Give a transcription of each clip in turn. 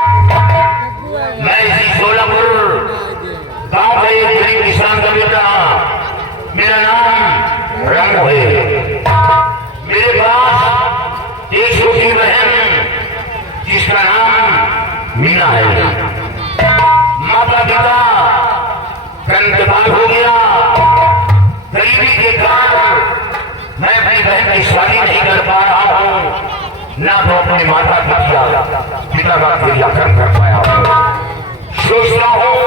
मैं इसी सोलापुर गांव का एक गरीब किसान का बेटा, मेरा नाम रंग है। मेरे पास एक छोटी बहन जिसका नाम मीना है। माता पिता का इंतकाल हो गया। गरीबी के कारण मैं अपनी बहन की शादी नहीं कर पा रहा हूँ, ना तो अपने माता पिता का क्रियाक्रम कर पाया हूँ। सोचता हूँ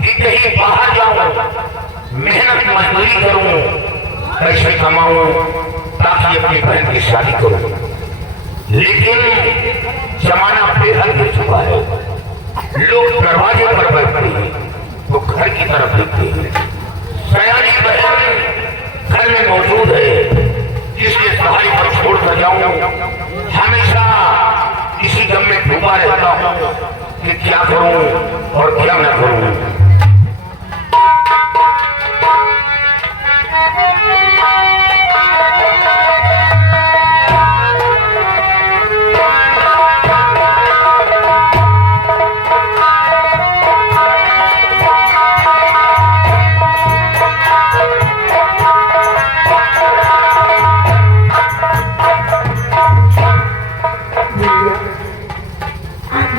कि कहीं बाहर जाऊं, मेहनत मजदूरी करूं, पैसे कमाऊं ताकि अपनी बहन की शादी करूं। लेकिन जमाना बेहद हो चुका है। लोग दरवाजे पर बैठते हैं तो घर की तरफ देखते हैं। सयानी बहन घर में मौजूद है, जिसके सहारे पर छोड़ कर जाऊं। हमेशा इसी गम में डूबा रहता हूं कि क्या करूं और क्या न करूं।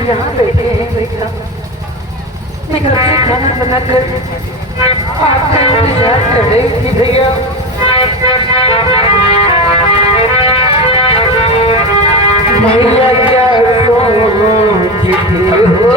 यहाँ बैठे हैं बेटा, मैं घर से खाना बना कर आपका इंतजार कर रही थी भैया। भैया क्या सोचते हो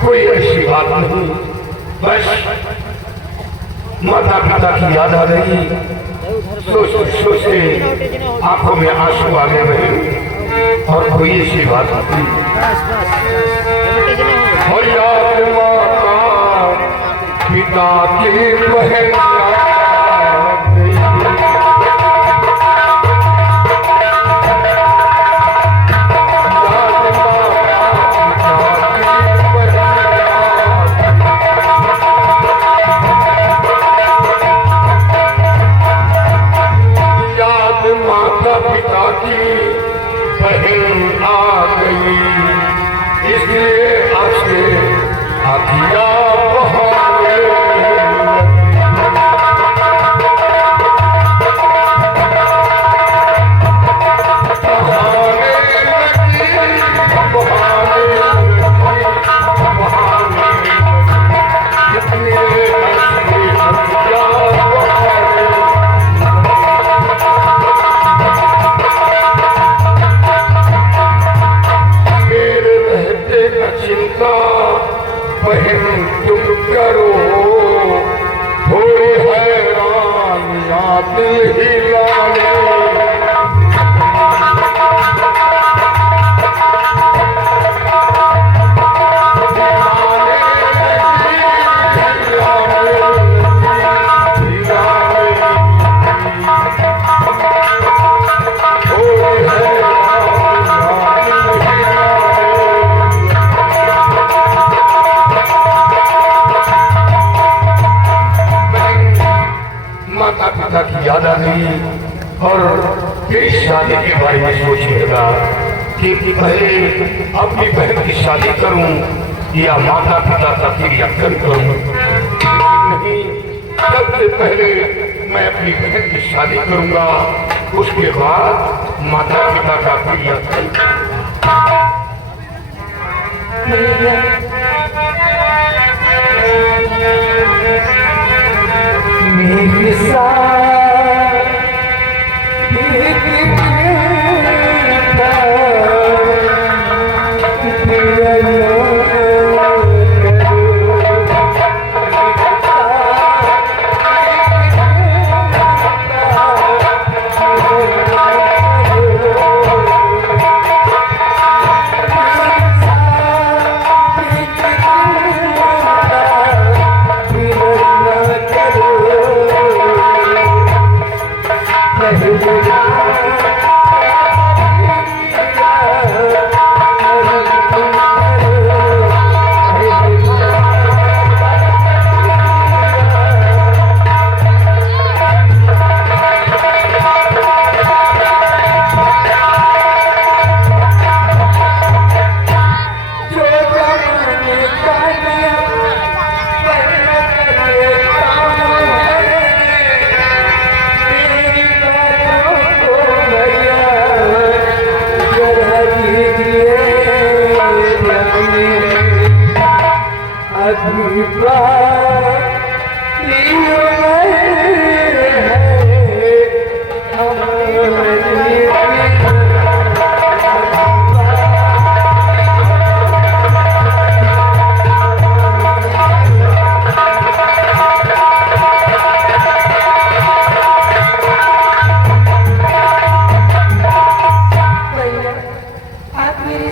कोई ऐसी बात नहीं, बस माता पिता की याद आ रही। सोचते सोचते आंखों में आंसू आ गए बहन, और कोई ऐसी बात नहीं। और याद माता पिता की बहन माता पिता की याद आ गई। और फिर शादी के बारे में सोचिएगा कि पहले अपनी बहन की शादी करूं या माता पिता का क्रियाक्रम करूं। नहीं, सबसे पहले मैं अपनी बहन की शादी करूंगा, उसके बाद माता पिता का क्रियाक्रम। मेरे साथ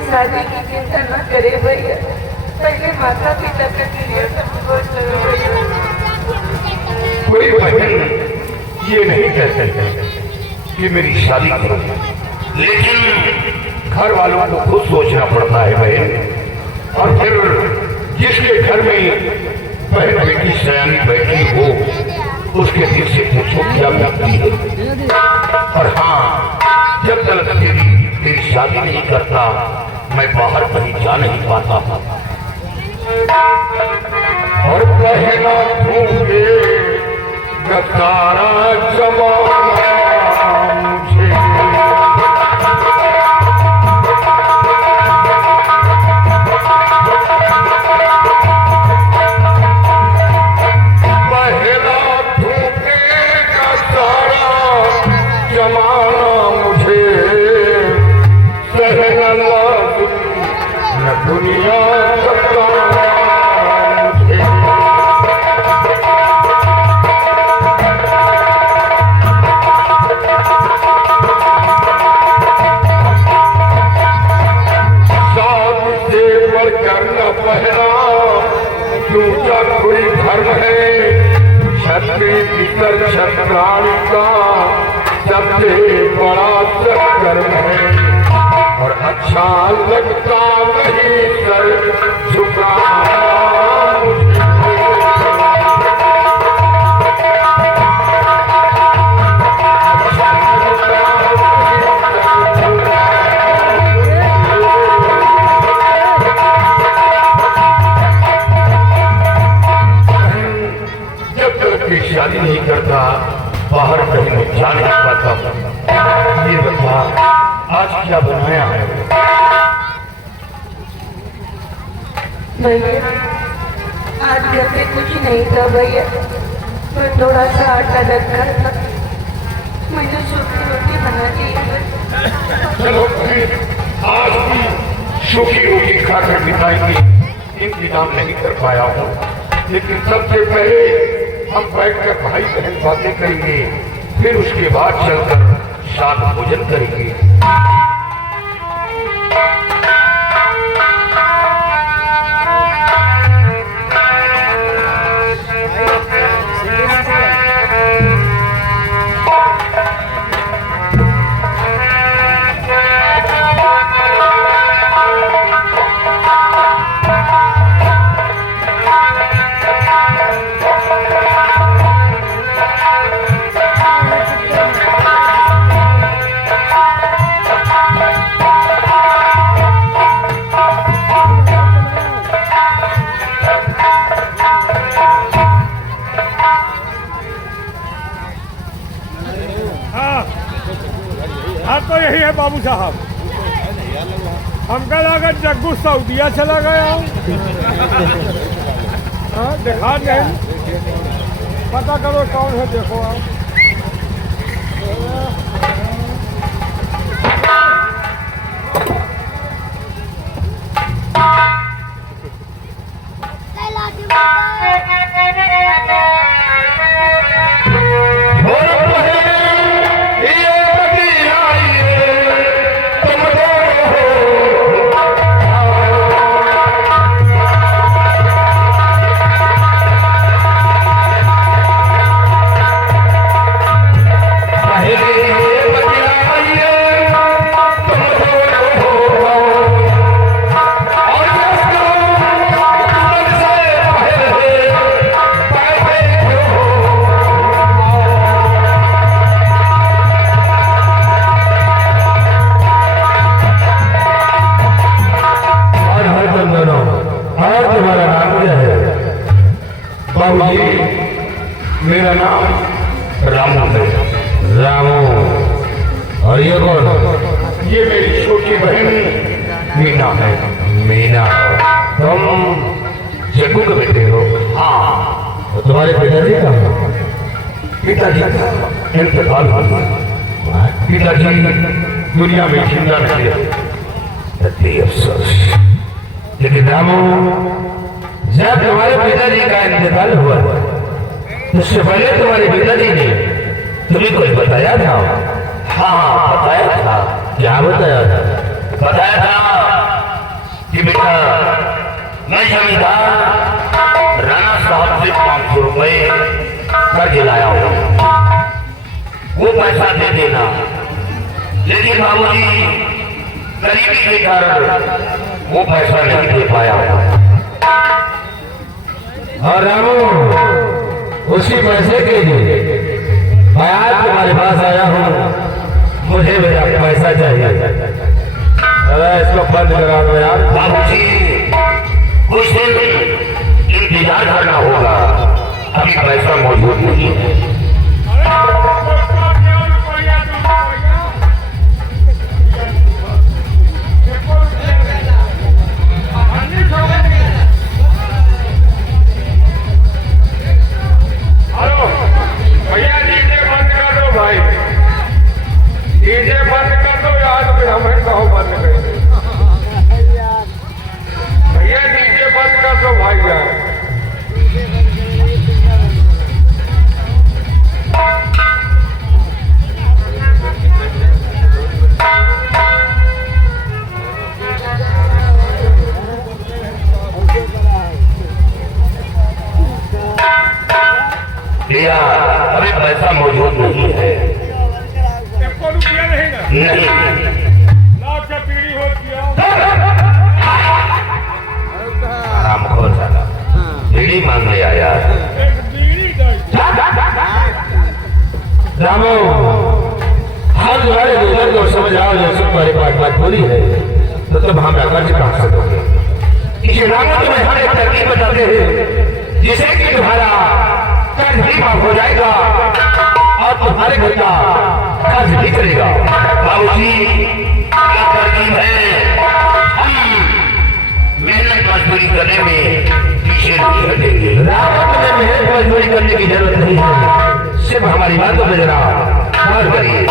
शादी की चिंता न करे भैया, पहले माता पिता का कोई बहन ये नहीं कह सकते कि मेरी शादी करो, लेकिन घर वालों को खुद सोचना पड़ता है बहन। और फिर जिसके घर में बहन बेटी सयानी बैठी हो उसके दिल से पूछो क्या लगती है। और हाँ, जब तक तेरी शादी नहीं करता मैं बाहर कहीं जा नहीं पाता। और कहना ढूंढे गद्दारा जमाना मुझे, पहला ढूंढे गद्दारा जमाना मुझे, सहना न दुनिया दूसरा कोई धर्म है, क्षत्रिय भीतर क्षत्राणी का सबसे बड़ा सत्कर्म है। और अच्छा लगता नहीं सर झुकाना, शादी नहीं करता बाहर कहीं में जा नहीं पाता। ये बता आज क्या बनाया है? भैया आज घर पे कुछ नहीं था भैया, मैं थोड़ा सा आटा रखा था, मुझे सूखी रोटी बना दी। चलो आज भी सूखी रोटी खाकर बिताएंगे। इंतजाम नहीं कर पाया हूँ, लेकिन सबसे पहले हम बैठकर भाई बहन बातें करेंगे, फिर उसके बाद चलकर साथ भोजन करेंगे। हाँ तो यही है बाबू साहब। हमका लगा जग्गू सऊदिया चला गया। हाँ देखा नहीं, पता करो कौन है, देखो आप। मेरा नाम रामू है। रामू। और ये कौन? ये मेरी छोटी बहन मीना है। मीना, तुम जग्गू के बेटे हो? हाँ। तो तुम्हारे पिताजी का? पिताजी का इंतकाल हो गया। पिताजी दुनिया में जिंदा नहीं है। अफसोस। लेकिन रामू, जब तुम्हारे पिताजी का इंतकाल हुआ उससे पहले तुम्हारे पिताजी ने तुम्हें कुछ बताया था? हाँ बताया था। क्या बताया था? बताया था कि बेटा मैं जमींदार राणा साहब से 500 रुपए कर्ज लाया हूँ, वो पैसा दे देना। लेकिन बाबूजी गरीबी के कारण वो पैसा नहीं दे पाया। और रामू, उसी पैसे के लिए मैं आज तुम्हारे पास आया हूँ। मुझे मेरा पैसा चाहिए। अरे इसको बंद करा दो यार। बाबूजी, कुछ दिन इंतजार करना होगा, अभी पैसा मौजूद नहीं है। अभी पैसा मौजूद नहीं है। नहीं। रामखोर साला बीड़ी मांग ले आया। रामो, हम तुम्हारे गुजर को समझ आओ, जैसे तुम्हारी बात पूरी है तो तुम हम कर्ज कहा से दोगे। इसे रामो तुम्हें हर एक तरकीब बताते हैं जिसे कि तुम्हारा कर्ज भी माफ हो जाएगा और तुम्हारे घर का कर्ज भी करेगा। बाबूजी, क्या तरकीब है? हम मेहनत मजदूरी करने में पीछे नहीं हटेंगे। तुम्हें मेहनत मजदूरी करने की जरूरत नहीं है, सिर्फ हमारी बातों पर जरा गौर करिए।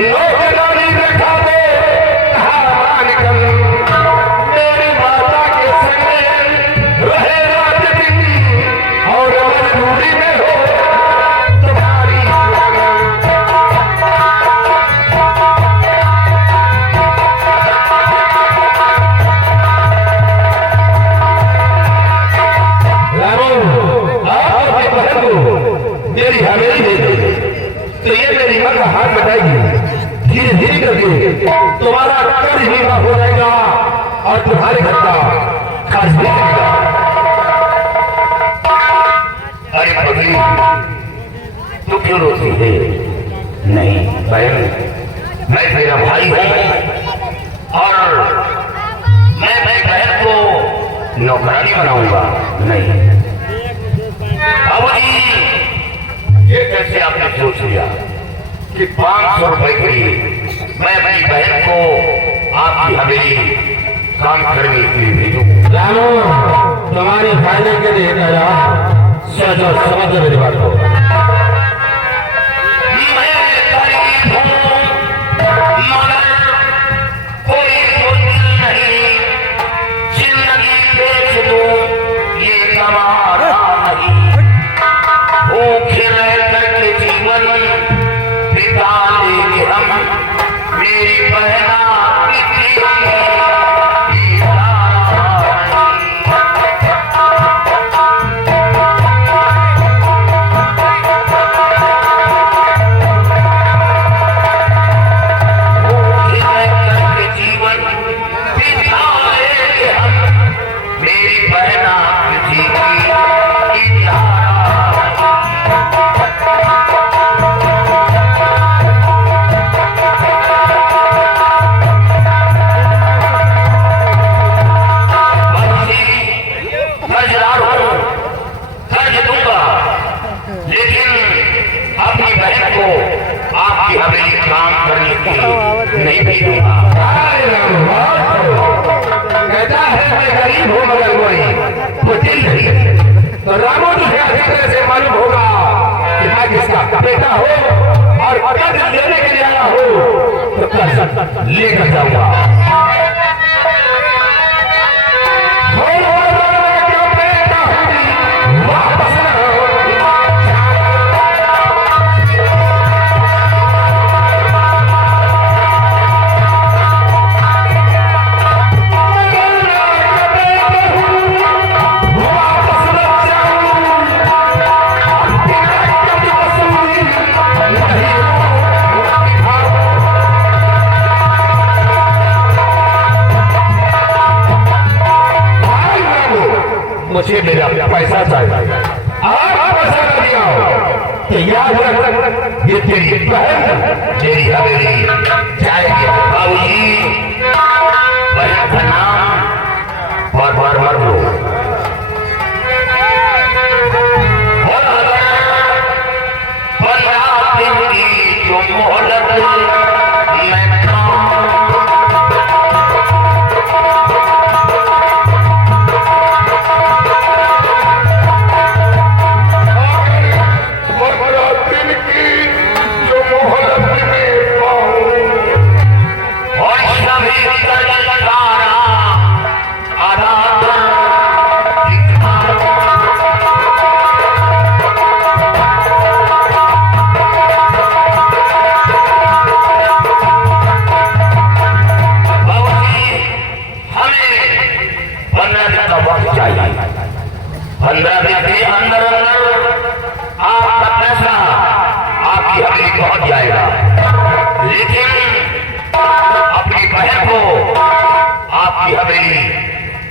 लो जनानी देखा दे और तुम्हारे घर का खर्च भी करेगा। अरे पगली, तू क्यों रोती है? नहीं बहन, मैं तेरा भाई हूं और मैं बहन को नौकरानी बनाऊंगा। नहीं बाबूजी, ये कैसे आपने सोच लिया कि 500 रुपए के लिए मैं अपनी बहन को आपकी हवेली काम करने के लिए भेजूं? रामू, तुम्हारे फायदे के लिए कह रहा, सोच और समझ लो मेरी बात को। मैं गरीब हूं मगर कोई मुश्किल नहीं, जिंदगी बेच दूं ये कमाना नहीं। भूखे रह करके जीवन बिता लेंगे हम, मेरी बहना कितनी है नहीं भेजूंगा। कहता है मैं गरीब हूँ मगर कोई मुश्किल नहीं है। तो रामू तुझे अच्छी तरह से मालूम होगा कि मैं किसका बेटा हूँ और कर्ज लेने के लिए आया हूँ, तो कर्ज लेकर जाऊंगा। मुझे मेरा पैसा चाहिए। आप पैसा न दिया तो याद रख, ये तेरी बहन तेरी हवेली जाएगी। बाबूजी, बहन का नाम बार बार मत लो। और अगर 15 दिन की जो मोहलत मैं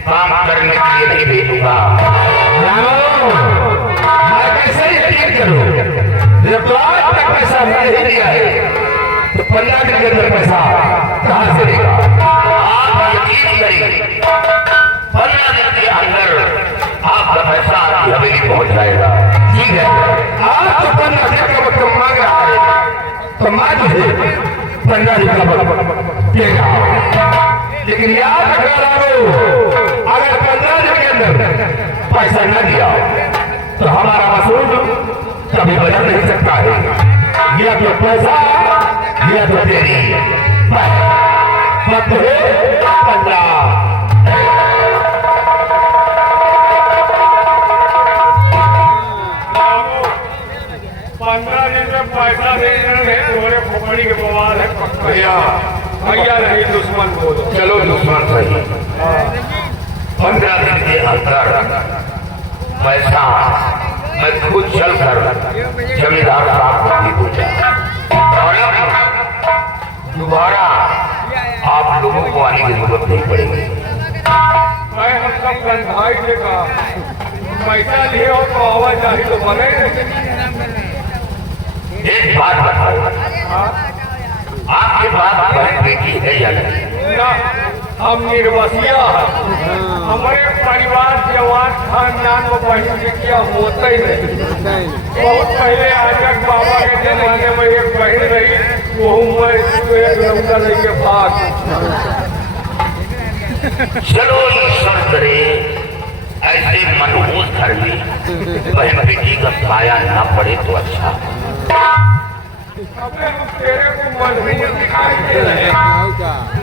काम करने के लिए नहीं भेजूंगा। मैं कैसे यकीन करूं? जब तो आज तक पैसा नहीं दिया है तो 15 दिन के अंदर पैसा कहां से देगा? आप यकीन करिए, 15 दिन के अंदर आपका पैसा आपकी हवेली पहुंच जाएगा। ठीक है, आज तो 15 दिन का वक्त मांग रहा है तो मैं तुझे 15 दिन का वक्त देगा। लेकिन याद रखना अगर 15 दिन के अंदर पैसा न दिया तो हमारा मसूद कभी बदल नहीं सकता है। यह तो पैसा, यह तो तेरी वक्त है 15। 15 दिन में पैसा देने थोड़े खोपड़ी के बवाल है। भैया भैया नहीं दुश्मन बोलो। चलो दुश्मन सही, 15 दिन के अंदर पैसा मैं खुद चल कर जमींदार साहब को भी दूंगा और अब दोबारा आप लोगों को आने की जरूरत नहीं पड़ेगी। मैं हम सब गंधाई से कहा पैसा लिए हो तो आवाजाही तो बने एक बात बताओ, आपके पास बहन बेटी है या नहीं? ना, हम निर्वसिया हैं। हमारे परिवार जवान खानदान में बहन बेटियां होते ही नहीं। बहुत पहले आजक बाबा के जमाने में एक बहन रही, वो एक लड़का रही के पास। चलो ईश्वर करे ऐसे मनहूस घर में बहन बेटी का साया ना पड़े तो अच्छा। अपने तेरे को मन ही नहीं दिखाई दे रहे।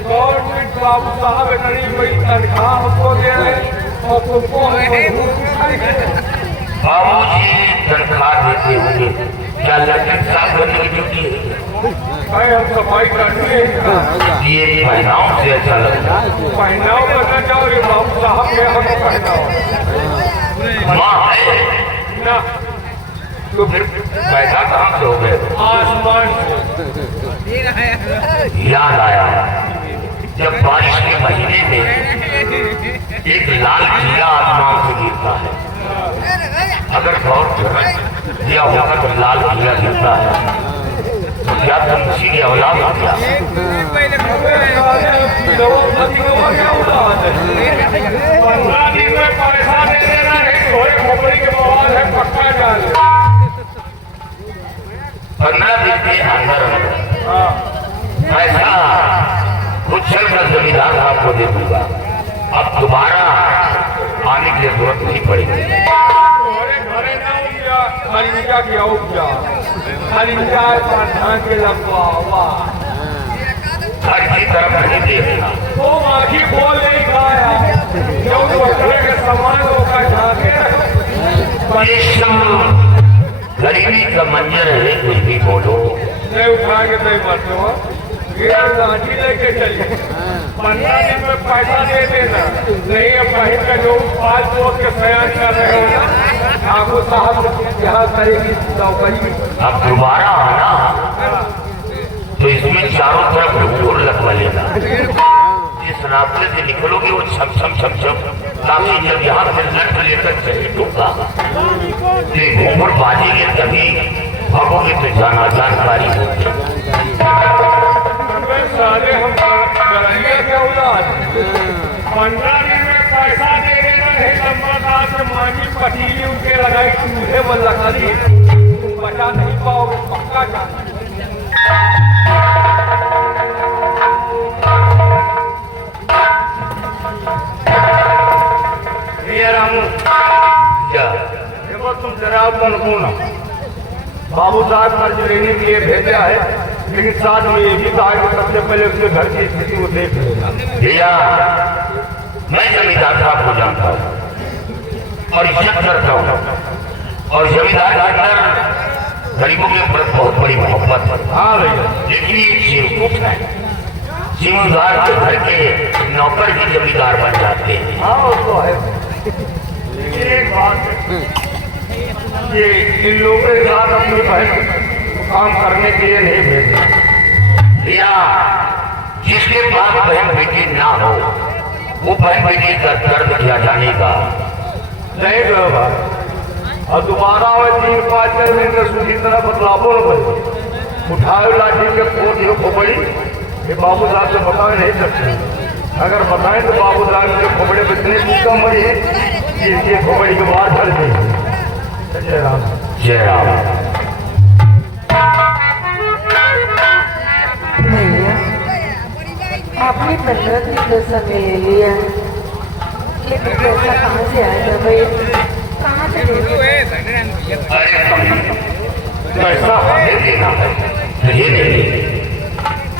गवर्नमेंट बाबू साहब इतनी बड़ी तनख्वाह हमको दे रहे और तुमको दिखाई दे रहे। बाबूजी तनख्वाह देते होंगे, क्या लड़की साफ करने की ड्यूटी है? हम सफाई करते हैं। ये पहनाव से अच्छा लगता है। पहनाव करना चाहो रे बाबू साहब के हम पहनाव माँ है ना, तो फिर पैसा कहाँ से हो गए? आसमान याद आया जब बारिश के महीने में एक लाल किला आसमान से गिरता है, अगर बहुत झटक दिया होगा तो लाल किला गिरता है, तो क्या तुम उसी की औलाद हो क्या? 15 दिन में पैसा दे देना नहीं, थोड़े खोपड़ी के बवाल है, पक्का डाल 15 दिन के अंदर पैसा कुछ चल कर जमींदार आपको दे दूंगा, अब दोबारा आने की जरूरत नहीं पड़ेगी। घरे ना उठा, खरीदा के उठा, खरीदा धान के लगवा घर की तरफ नहीं देखना। वो आखी बोल नहीं खाया, जो बकरे के समान होगा झाके ये सब गरीबी का मंजर है, कुछ भी बोलो। नहीं उठा के नहीं मरते हो, ये लाठी लेके चलिए। 15 दिन में पैसा दे देना, नहीं अब कहीं का जो 5 लोग के सयान कर रहे हो ना, ठाकुर साहब यहाँ करेगी नौकरी। अब दोबारा आना तो इसमें चारों तरफ घूर लगवा लेना। जिस रास्ते से निकलोगे वो छम छम छम छम, ताकि जब यहाँ से लट लेकर चले डूबा घूमर बाजेंगे तभी भागोगे तो जाना जानकारी होगी। सारे हम कराइए क्या औलाद, 15 दिन में पैसा दे देना है। नंबरदार से मांगी पतीली उनके लगाई, चूल्हे में लकड़ी, तुम बचा नहीं पाओगे, पक्का जाना। देखो तुम जरा कौन बाबू साहब कर्ज लेने के लिए भेजा है, लेकिन साथ में ये भी कहा कि सबसे पहले उसके घर की स्थिति को देख लेगा। भैया मैं जमींदार साहब को जानता हूँ और इज्जत करता हूँ, और जमींदार के अंदर गरीबों के ऊपर बहुत बड़ी मोहब्बत है। हाँ भैया, लेकिन ये चिरकुट है, जिम्मेदार के घर के नौकर भी जमींदार बन जाते हैं। हाँ वो तो है। लेकिन एक बात है, ये इन लोगों के साथ अपनी बहन काम करने के लिए नहीं भेजे। भैया जिसके पास बहन बेटी ना हो वो बहन बेटी का दर्द किया जाने का नहीं होगा, और दोबारा वो 3-5 दिन में सूखी तरह बदलावों में उठाए लाठी के फोट जो खोपड़ी, ये बाबू साहब से बता नहीं सकते। अगर बताएं तो बाबू साहब के खोपड़े में इतनी सूखा मरी है कि इनके खोपड़ी के बाद ढल गई। जय राम। जय राम। भैया आपने 15 दिन का समय ले लिया, लेकिन पैसा कहाँ से आएगा भैया, कहाँ से देंगे? अरे पैसा हमें देना है, तुझे नहीं।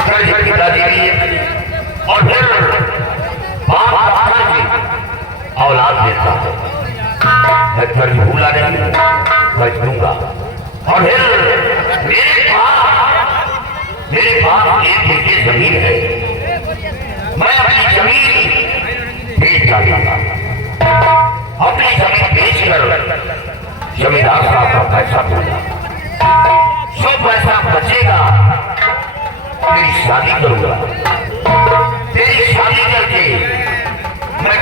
कर्ज की दादी और फिर बाप आकर की औलाद देता है। मैं कर्ज भूला नहीं, बच दूंगा। और फिर मेरे पास 1 बीघे जमीन है, मैं अपनी जमीन बेच डालूंगा। अपनी जमीन बेचकर जमींदार साहब का पैसा दूंगा, जो पैसा बचेगा तेरी शादी करूंगा। तेरी शादी करके मैं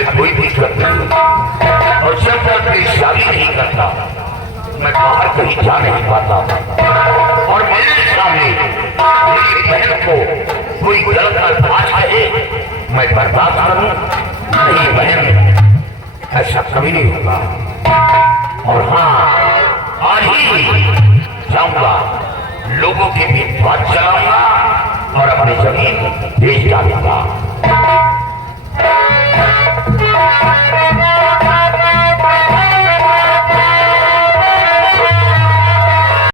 हमें कोई दिक्कत नहीं। और जब तक मेरी शादी नहीं करता मैं बाहर कहीं जा नहीं पाता। और मेरे सामने मेरी बहन को कोई गलत अल्फाज कहे मैं बर्दाश्त करूं नहीं बहन, ऐसा कभी नहीं होगा। और हाँ, आज ही जाऊंगा, लोगों के बीच बात चलाऊंगा और अपनी जमीन बेच डालूंगा।